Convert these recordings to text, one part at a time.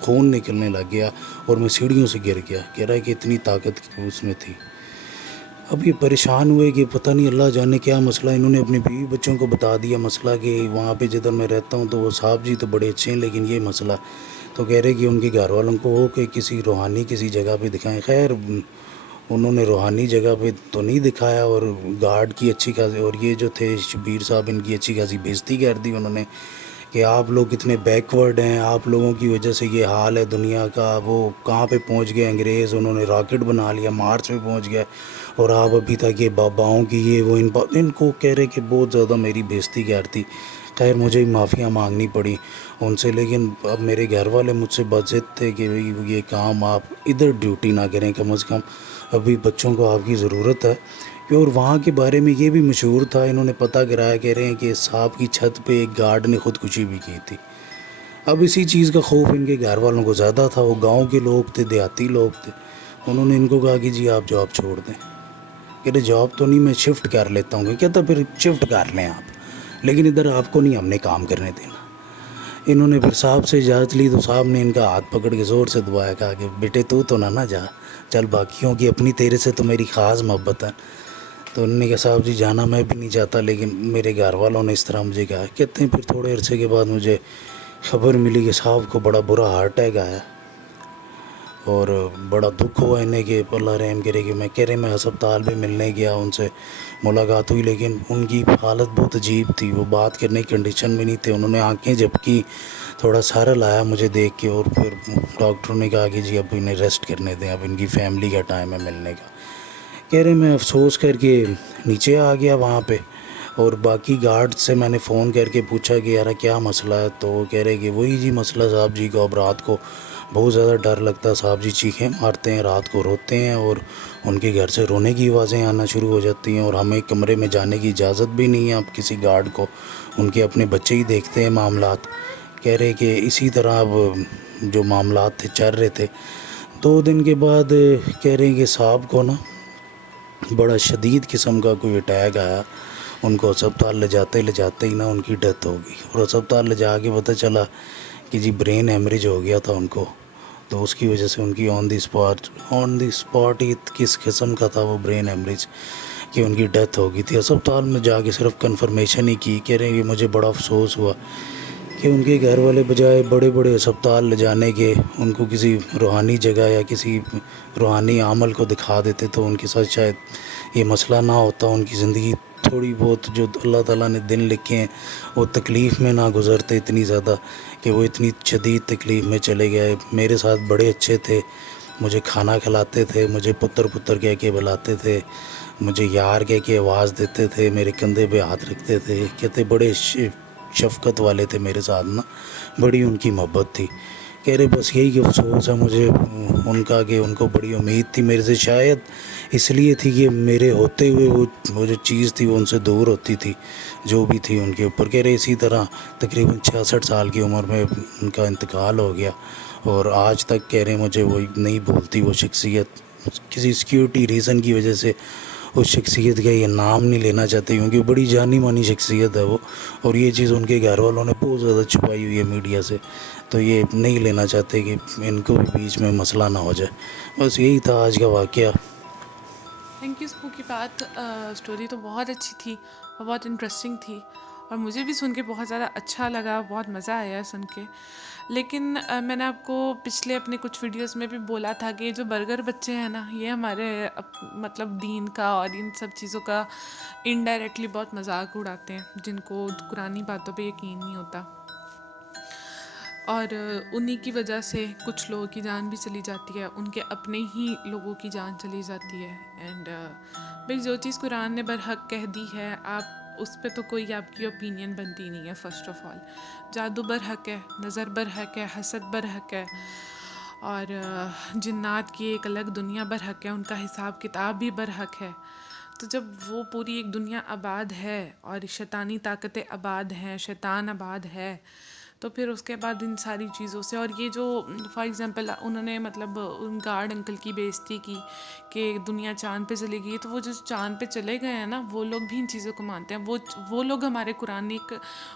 خون نکلنے لگ گیا اور میں سیڑھیوں سے گر گیا. کہہ رہا ہے کہ اتنی طاقت اس میں تھی. اب یہ پریشان ہوئے کہ پتہ نہیں اللہ جانے کیا مسئلہ. انہوں نے اپنی بیوی بچوں کو بتا دیا مسئلہ کہ وہاں پہ جدھر میں رہتا ہوں تو وہ صاحب جی تو بڑے اچھے ہیں لیکن یہ مسئلہ. تو کہہ رہے کہ ان کے گھر والوں کو ہو کہ کسی روحانی کسی جگہ پہ دکھائیں. خیر انہوں نے روحانی جگہ پہ تو نہیں دکھایا اور گارڈ کی اچھی خاصی اور یہ جو تھے شبیر صاحب ان کی اچھی خاصی بےزتی کر دی انہوں نے کہ آپ لوگ کتنے بیکورڈ ہیں, آپ لوگوں کی وجہ سے یہ حال ہے دنیا کا. وہ کہاں پہ پہنچ گئے انگریز, انہوں نے راکٹ بنا لیا, مارس پہ پہنچ گئے اور آپ ابھی تک یہ باباؤں کی یہ وہ ان کو کہہ رہے کہ بہت زیادہ میری بےزتی کرتی. خیر مجھے معافیاں مانگنی پڑی ان سے, لیکن اب میرے گھر والے مجھ سے بضد تھے کہ یہ کام آپ ادھر ڈیوٹی نہ کریں, کم از کم ابھی بچوں کو آپ کی ضرورت ہے. اور وہاں کے بارے میں یہ بھی مشہور تھا, انہوں نے پتہ کرایا, کہہ رہے ہیں کہ صاحب کی چھت پہ ایک گارڈ نے خودکشی بھی کی تھی. اب اسی چیز کا خوف ان کے گھر والوں کو زیادہ تھا. وہ گاؤں کے لوگ تھے, دیہاتی لوگ تھے. انہوں نے ان کو کہا کہ جی آپ جاب چھوڑ دیں. کہہ رہے جاب تو نہیں, میں شفٹ کر لیتا ہوں. کہتا پھر شفٹ کر لیں آپ, لیکن ادھر آپ کو نہیں ہم نے کام کرنے دینا. انہوں نے پھر صاحب سے اجازت لی تو صاحب نے ان کا ہاتھ پکڑ کے زور سے دبایا, کہا کہ بیٹے تو نہ جا, چل باقیوں کی اپنی تیرے سے تو میری خاص محبت ہے. تو انہوں نے کہا صاحب جی جانا میں بھی نہیں چاہتا, لیکن میرے گھر والوں نے اس طرح مجھے کہا. کہتے ہیں پھر تھوڑے عرصے کے بعد مجھے خبر ملی کہ صاحب کو بڑا برا ہارٹ اٹیک آیا اور بڑا دکھ ہوا انہیں کہ اللہ رحم کرے. کہ میں کہہ رہے میں ہسپتال بھی ملنے گیا, ان سے ملاقات ہوئی, لیکن ان کی حالت بہت عجیب تھی. وہ بات کرنے کی کنڈیشن میں نہیں تھے. انہوں نے آنکھیں جھپکی, تھوڑا سہارا لایا مجھے دیکھ کے, اور پھر ڈاکٹروں نے کہا کہ جی اب انہیں ریسٹ کرنے دیں, اب ان کی فیملی کا ٹائم ہے ملنے کا. کہہ رہے میں افسوس کر کے نیچے آ گیا وہاں پہ, اور باقی گارڈ سے میں نے فون کر کے پوچھا کہ یار کیا مسئلہ ہے. تو وہ کہہ رہے کہ وہی جی مسئلہ صاحب جی کو اب رات کو بہت زیادہ ڈر لگتا ہے. صاحب جی چیخیں مارتے ہیں, رات کو روتے ہیں اور ان کے گھر سے رونے کی آوازیں آنا شروع ہو جاتی ہیں, اور ہمیں کمرے میں جانے کی اجازت بھی نہیں ہے اب کسی گارڈ کو. ان کے اپنے بچے ہی دیکھتے ہیں معاملات. کہہ رہے کہ اسی طرح اب جو معاملات تھے چل رہے تھے. 2 دن کے بعد کہہ رہے ہیں کہ صاحب کو نا بڑا شدید قسم کا کوئی اٹیک آیا. ان کو ہسپتال لے جاتے ہی نا ان کی ڈیتھ ہو گئی. اور ہسپتال لے جا کے پتہ چلا کہ جی برین ہیمریج ہو گیا تھا ان کو. تو اس کی وجہ سے ان کی آن دی اسپاٹ ہی کس قسم کا تھا وہ برین ہیمریج کہ ان کی ڈیتھ ہو گئی تھی. ہسپتال میں جا کے صرف کنفرمیشن ہی کی. کہہ رہے ہیں کہ مجھے بڑا افسوس ہوا کہ ان کے گھر والے بجائے بڑے بڑے ہسپتال لے جانے کے ان کو کسی روحانی جگہ یا کسی روحانی عمل کو دکھا دیتے تو ان کے ساتھ شاید یہ مسئلہ نہ ہوتا. ان کی زندگی تھوڑی بہت جو اللہ تعالیٰ نے دن لکھے ہیں وہ تکلیف میں نہ گزرتے اتنی زیادہ کہ وہ اتنی شدید تکلیف میں چلے گئے. میرے ساتھ بڑے اچھے تھے, مجھے کھانا کھلاتے تھے, مجھے پتر کہہ کے بلاتے تھے, مجھے یار کہہ کے آواز دیتے تھے, میرے کندھے پہ ہاتھ رکھتے تھے. کہتے بڑے شفقت والے تھے میرے ساتھ نا, بڑی ان کی محبت تھی. کہہ رہے بس یہی کہ افسوس ہے مجھے ان کا کہ ان کو بڑی امید تھی میرے سے, شاید اس لیے تھی کہ میرے ہوتے ہوئے وہ جو چیز تھی وہ ان سے دور ہوتی تھی جو بھی تھی ان کے اوپر. کہہ رہے اسی طرح تقریباً 66 سال کی عمر میں ان کا انتقال ہو گیا, اور آج تک کہہ رہے مجھے وہ نہیں بھولتی وہ شخصیت. کسی سیکیورٹی ریزن کی وجہ سے اس شخصیت کا یہ نام نہیں لینا چاہتے کیونکہ بڑی جانی مانی شخصیت ہے وہ, اور یہ چیز ان کے گھر والوں نے بہت زیادہ چھپائی ہوئی ہے میڈیا سے, تو یہ نہیں لینا چاہتے کہ ان کو بھی بیچ میں مسئلہ نہ ہو جائے. بس یہی تھا آج کا واقعہ. تھینک یو سپو کی بات. اسٹوری تو بہت اچھی تھی اور بہت انٹرسٹنگ تھی, اور مجھے بھی سن کے بہت زیادہ اچھا لگا, بہت مزہ آیا سن کے. لیکن میں نے آپ کو پچھلے اپنے کچھ ویڈیوز میں بھی بولا تھا کہ جو برگر بچے ہیں نا, یہ ہمارے مطلب دین کا اور ان سب چیزوں کا انڈائریکٹلی بہت مذاق اڑاتے ہیں, جن کو قرآنی باتوں پہ یقین نہیں ہوتا, اور انہی کی وجہ سے کچھ لوگوں کی جان بھی چلی جاتی ہے, ان کے اپنے ہی لوگوں کی جان چلی جاتی ہے. اینڈ بھائی جو چیز قرآن نے برحق کہہ دی ہے, آپ اس پہ تو کوئی آپ کی اوپینین بنتی نہیں ہے. فرسٹ آف آل جادو برحق ہے, نظر برحق ہے, حسد برحق ہے, اور جنات کی ایک الگ دنیا برحق ہے, ان کا حساب کتاب بھی برحق ہے. تو جب وہ پوری ایک دنیا آباد ہے اور شیطانی طاقتیں آباد ہیں, شیطان آباد ہے, تو پھر اس کے بعد ان ساری چیزوں سے، اور یہ جو فار ایگزامپل انہوں نے مطلب گارڈ انکل کی بےعزتی کی کہ دنیا چاند پہ چلے گئی، تو وہ جو چاند پہ چلے گئے ہیں نا، وہ لوگ بھی ان چیزوں کو مانتے ہیں. وہ لوگ ہمارے قرآنک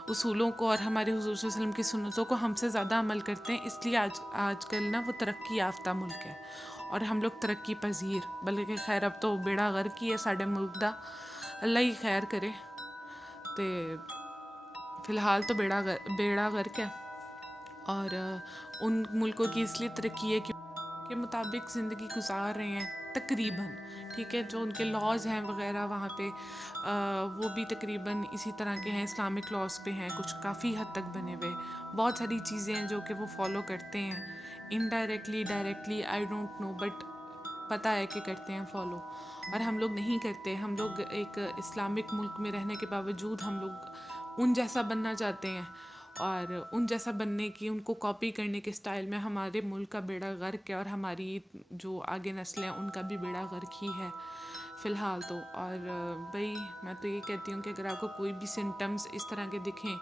اصولوں کو اور ہمارے حضور صلی اللہ علیہ وسلم کی سنتوں کو ہم سے زیادہ عمل کرتے ہیں. اس لیے آج کل نا وہ ترقی یافتہ ملک ہے اور ہم لوگ ترقی پذیر. بلکہ خیر اب تو بیڑا غرق ہی ہے ساڈے ملک دا، اللہ ہی خیر کرے. تے فی الحال تو بیڑا غرق ہے. اور ان ملکوں کی اس لیے ترقی ہے کے مطابق زندگی گزار رہے ہیں تقریباً، ٹھیک ہے. جو ان کے لاز ہیں وغیرہ وہاں پہ وہ بھی تقریباً اسی طرح کے ہیں، اسلامک لاز پہ ہیں، کچھ کافی حد تک بنے ہوئے. بہت ساری چیزیں ہیں جو کہ وہ فالو کرتے ہیں، indirectly directly I don't know, but پتہ ہے کہ کرتے ہیں فالو. اور ہم لوگ نہیں کرتے. ہم لوگ ایک اسلامک ملک میں رہنے کے باوجود ہم لوگ ان جیسا بننا چاہتے ہیں، اور ان جیسا بننے کی، ان کو کاپی کرنے کے سٹائل میں ہمارے ملک کا بیڑا غرق ہے، اور ہماری جو آگے نسلیں ہیں ان کا بھی بیڑا غرق ہی ہے فی الحال تو. اور بھائی میں تو یہ کہتی ہوں کہ اگر آپ کو کوئی بھی سمٹمز اس طرح کے دکھیں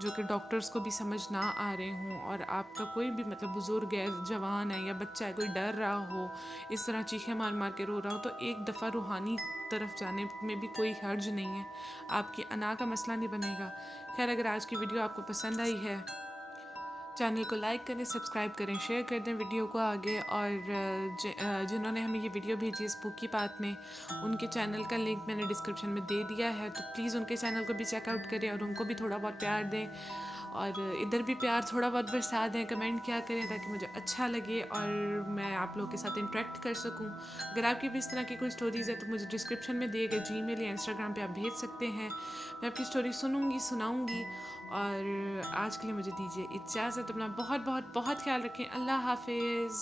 جو کہ ڈاکٹرز کو بھی سمجھ نہ آ رہے ہوں، اور آپ کا کوئی بھی مطلب بزرگ ہے، جوان ہے یا بچہ ہے، کوئی ڈر رہا ہو، اس طرح چیخیں مار مار کے رو رہا ہو، تو ایک دفعہ روحانی طرف جانے میں بھی کوئی حرج نہیں ہے. آپ کی انا کا مسئلہ نہیں بنے گا. خیر اگر آج کی ویڈیو آپ کو پسند آئی ہے، چینل کو لائک کریں، سبسکرائب کریں، شیئر کر دیں ویڈیو کو آگے. اور جنہوں نے ہمیں یہ ویڈیو بھیجی ہے اسپوکی پاتھ میں، ان کے چینل کا لنک میں نے ڈسکرپشن میں دے دیا ہے، تو پلیز ان کے چینل کو بھی چیک آؤٹ کریں اور ان کو بھی تھوڑا بہت پیار دیں. اور ادھر بھی پیار تھوڑا بہت برسا دیں، کمنٹ کیا کریں تاکہ مجھے اچھا لگے اور میں آپ لوگوں کے ساتھ انٹریکٹ کر سکوں. اگر آپ کی بھی اس طرح کی کوئی سٹوریز ہے تو مجھے ڈسکرپشن میں دیے گئے جی میل یا انسٹاگرام پہ آپ بھیج سکتے ہیں. میں آپ کی سٹوری سنوں گی، سناؤں گی. اور آج کے لیے مجھے دیجیے اجازت. اپنا بہت بہت بہت خیال رکھیں. اللہ حافظ.